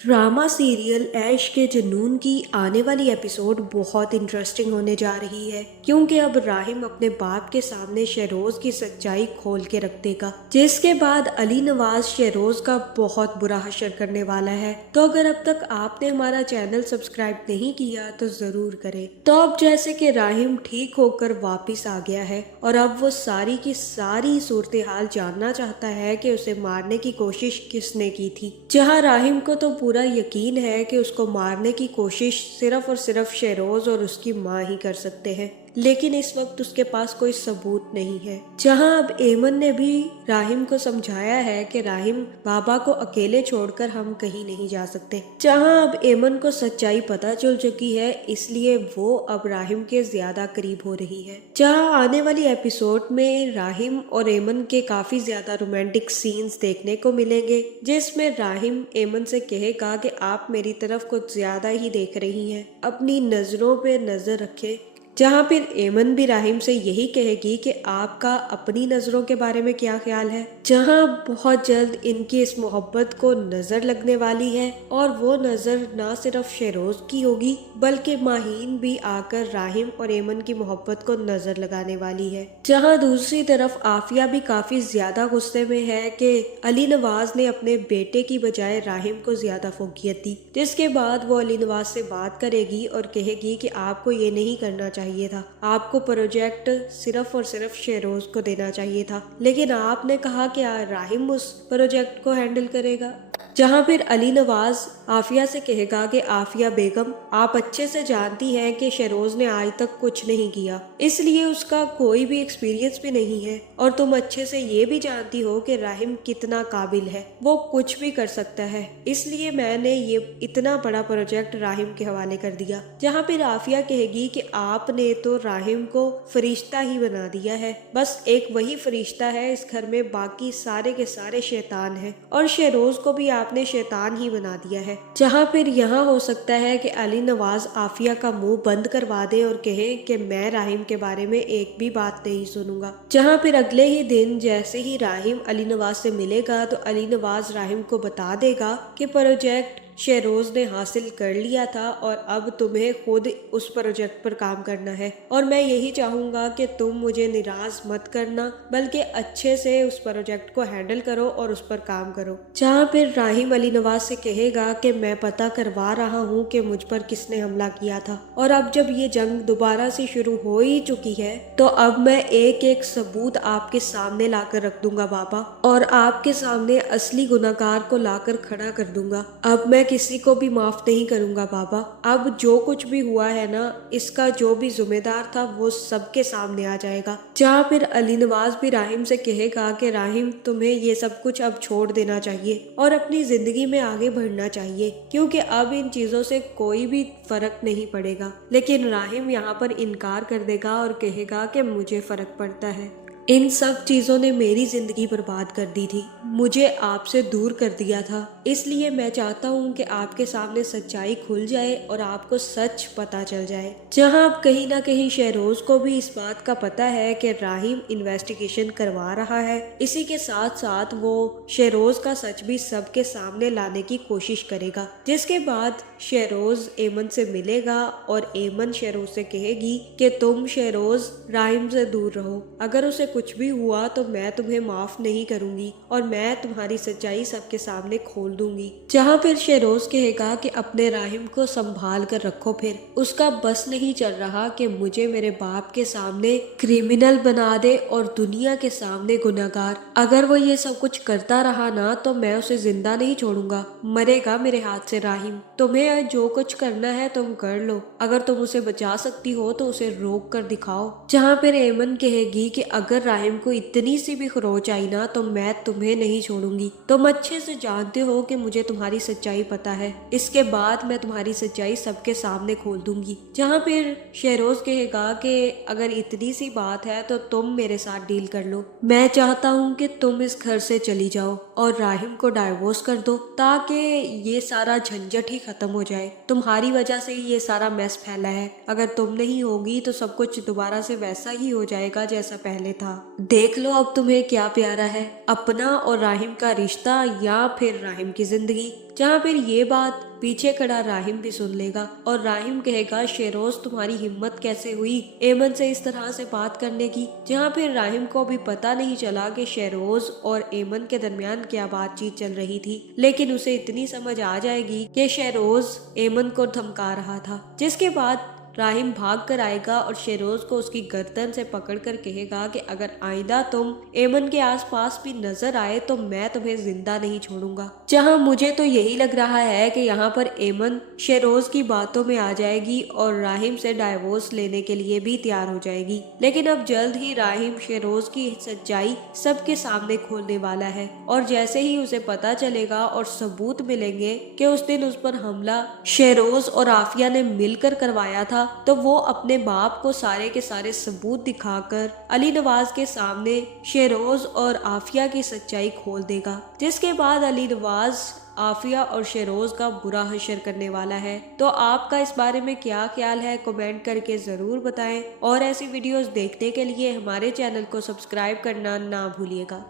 Drama serial ऐश के जुनून की आने वाली एपिसोड बहुत इंटरेस्टिंग होने जा रही है, क्योंकि अब राहिम अपने बाप के सामने शहरोज की सच्चाई खोल के रख देगा, जिसके बाद अली नवाज शहरोज का बहुत बुरा हशर करने वाला है। तो अगर अब तक आपने हमारा चैनल सब्सक्राइब नहीं किया तो जरूर करें। तो अब जैसे कि राहिम ठीक होकर वापिस आ गया है और अब वो सारी की सारी सूरत हाल जानना चाहता है कि उसे मारने की कोशिश किसने की थी। जहां राहिम को तो पूरा यकीन है कि उसको मारने की कोशिश सिर्फ और सिर्फ शहरोज और उसकी माँ ही कर सकते हैं, लेकिन इस वक्त उसके पास कोई सबूत नहीं है। जहां अब एमन ने भी राहिम को समझाया है कि राहिम, बाबा को अकेले छोड़कर हम कहीं नहीं जा सकते। जहां अब एमन को सच्चाई पता चल चुकी है, इसलिए वो अब राहिम के ज्यादा करीब हो रही है। जहां आने वाली एपिसोड में राहिम और एमन के काफी ज्यादा रोमांटिक सीन्स देखने को मिलेंगे, जिसमें राहिम एमन से कहेगा कि आप मेरी तरफ कुछ ज्यादा ही देख रही हैं, अपनी नजरों पे नजर रखें। जहां फिर एमन भी राहिम से यही कहेगी कि आपका अपनी नजरों के बारे में क्या ख्याल है। जहां बहुत जल्द इनकी इस मोहब्बत को नजर लगने वाली है, और वो नजर ना सिर्फ शहरोज की होगी बल्कि माहीन भी आकर राहिम और एमन की मोहब्बत को नजर लगाने वाली है। जहां दूसरी तरफ आफिया भी काफी ज्यादा गुस्से में है कि अली नवाज ने अपने बेटे की बजाय राहिम को ज्यादा फोकियत दी, जिसके बाद वो अली नवाज से बात करेगी और कहेगी कि आपको ये नहीं करना चाहिए था, आपको प्रोजेक्ट सिर्फ और सिर्फ शहरोज को देना चाहिए था, लेकिन आपने कहा कि राहिम उस प्रोजेक्ट को हैंडल करेगा। जहां फिर अली नवाज आफिया से कहेगा कि आफिया बेगम, आप अच्छे से जानती हैं कि शहरोज ने आज तक कुछ नहीं किया, इसलिए उसका कोई भी एक्सपीरियंस भी नहीं है, और तुम अच्छे से ये भी जानती हो कि राहिम कितना काबिल है, वो कुछ भी कर सकता है, इसलिए मैंने ये इतना बड़ा प्रोजेक्ट राहिम के हवाले कर दिया। जहां फिर आफिया कहेगी कि आपने तो राहिम को फरिश्ता ही बना दिया है, बस एक वही फरिश्ता है इस घर में, बाकी सारे के सारे शैतान हैं, और शहरोज को भी आपने शैतान ही बना दिया है। जहां फिर यहाँ हो सकता है कि अली नवाज आफिया का मुंह बंद करवा दे और कहे कि मैं राहिम के बारे में एक भी बात नहीं सुनूंगा। जहां फिर अगले ही दिन जैसे ही राहिम अली नवाज से मिलेगा तो अली नवाज राहिम को बता देगा कि प्रोजेक्ट शहरोज ने हासिल कर लिया था और अब तुम्हें खुद उस प्रोजेक्ट पर काम करना है, और मैं यही चाहूंगा कि तुम मुझे निराश मत करना, बल्कि अच्छे से उस प्रोजेक्ट को हैंडल करो और उस पर काम करो। जहां फिर राहिम अली नवाज से कहेगा कि मैं पता करवा रहा हूं कि मुझ पर किसने हमला किया था, और अब जब ये जंग दोबारा से शुरू हो ही चुकी है तो अब मैं एक एक सबूत आपके सामने लाकर रख दूंगा बाबा, और आपके सामने असली गुनाहगार को लाकर खड़ा कर दूंगा। अब मैं किसी को भी माफ नहीं करूंगा बाबा, अब जो कुछ भी हुआ है ना, इसका जो भी जिम्मेदार था वो सबके सामने आ जाएगा। जहाँ फिर अली नवाज भी राहिम से कहेगा कि राहिम, तुम्हें ये सब कुछ अब छोड़ देना चाहिए और अपनी जिंदगी में आगे बढ़ना चाहिए, क्योंकि अब इन चीजों से कोई भी फर्क नहीं पड़ेगा। लेकिन राहिम यहाँ पर इनकार कर देगा और कहेगा कि मुझे फर्क पड़ता है, इन सब चीजों ने मेरी जिंदगी बर्बाद कर दी थी, मुझे आपसे दूर कर दिया था, इसलिए मैं चाहता हूँ कि आपके सामने सच्चाई खुल जाए और आपको सच पता चल जाए। जहाँ अब कहीं ना कहीं शहरोज को भी इस बात का पता है कि राहिम इन्वेस्टिगेशन करवा रहा है, इसी के साथ साथ वो शहरोज का सच भी सबके सामने लाने की कोशिश करेगा। जिसके बाद शहरोज एमन से मिलेगा और एमन शहरोज से कहेगी कि तुम शहरोज राहिम से दूर रहो, अगर उसे कुछ भी हुआ तो मैं तुम्हें माफ नहीं करूंगी और मैं तुम्हारी सच्चाई सबके सामने खोल दूंगी। जहाँ फिर शहरोज कहेगा कि अपने राहिम को संभाल कर रखो, फिर उसका बस नहीं चल रहा कि मुझे मेरे बाप के सामने क्रिमिनल बना दे और दुनिया के सामने गुनाहगार। अगर वो ये सब कुछ करता रहा ना तो मैं उसे जिंदा नहीं छोड़ूंगा, मरेगा मेरे हाथ से राहिम। तुम्हें जो कुछ करना है तुम कर लो, अगर तुम उसे बचा सकती हो तो उसे रोक कर दिखाओ। जहाँ फिर एमन कहेगी कि अगर राहिम को इतनी सी भी खरोच आई ना तो मैं तुम्हें नहीं छोड़ूंगी, तुम अच्छे से जानते हो कि मुझे तुम्हारी सच्चाई पता है, इसके बाद मैं तुम्हारी सच्चाई सबके सामने खोल दूंगी। जहाँ फिर शहरोज कहेगा कि अगर इतनी सी बात है तो तुम मेरे साथ डील कर लो, मैं चाहता हूँ कि तुम इस घर से चली जाओ और राहिम को डाइवोर्स कर दो, ताकि ये सारा झंझट ही खत्म हो जाए। तुम्हारी वजह से ही ये सारा मैस फैला है, अगर तुम नहीं होगी तो सब कुछ दोबारा से वैसा ही हो जाएगा जैसा पहले था। देख लो अब तुम्हें क्या प्यारा है, अपना और राहिम का रिश्ता या फिर राहिम की जिंदगी। जहाँ फिर ये बात पीछे खड़ा राहिम भी सुन लेगा और राहिम कहेगा शेरोज तुम्हारी हिम्मत कैसे हुई एमन से इस तरह से बात करने की। जहाँ फिर राहिम को भी पता नहीं चला कि शेरोज और एमन के दरमियान क्या बातचीत चल रही थी, लेकिन उसे इतनी समझ आ जाएगी कि शेरोज एमन को धमका रहा था। जिसके बाद राहिम भाग कर आएगा और शेरोज को उसकी गर्दन से पकड़कर कहेगा कि अगर आइंदा तुम एमन के आसपास भी नजर आए तो मैं तुम्हें जिंदा नहीं छोड़ूंगा। जहां मुझे तो यही लग रहा है कि यहाँ पर एमन शेरोज की बातों में आ जाएगी और राहिम से डाइवोर्स लेने के लिए भी तैयार हो जाएगी। लेकिन अब जल्द ही राहिम शेरोज की सच्चाई सबके सामने खोलने वाला है और जैसे ही उसे पता चलेगा और सबूत मिलेंगे कि उस दिन उस पर हमला शेरोज और आफिया ने मिलकर करवाया था, तो वो अपने बाप को सारे के सारे सबूत दिखाकर अली नवाज के सामने शेरोज और आफिया की सच्चाई खोल देगा। जिसके बाद अली नवाज आफिया और शेरोज का बुरा हशर करने वाला है। तो आपका इस बारे में क्या ख्याल है, कमेंट करके जरूर बताएं और ऐसी वीडियोस देखने के लिए हमारे चैनल को सब्सक्राइब करना ना भूलिएगा।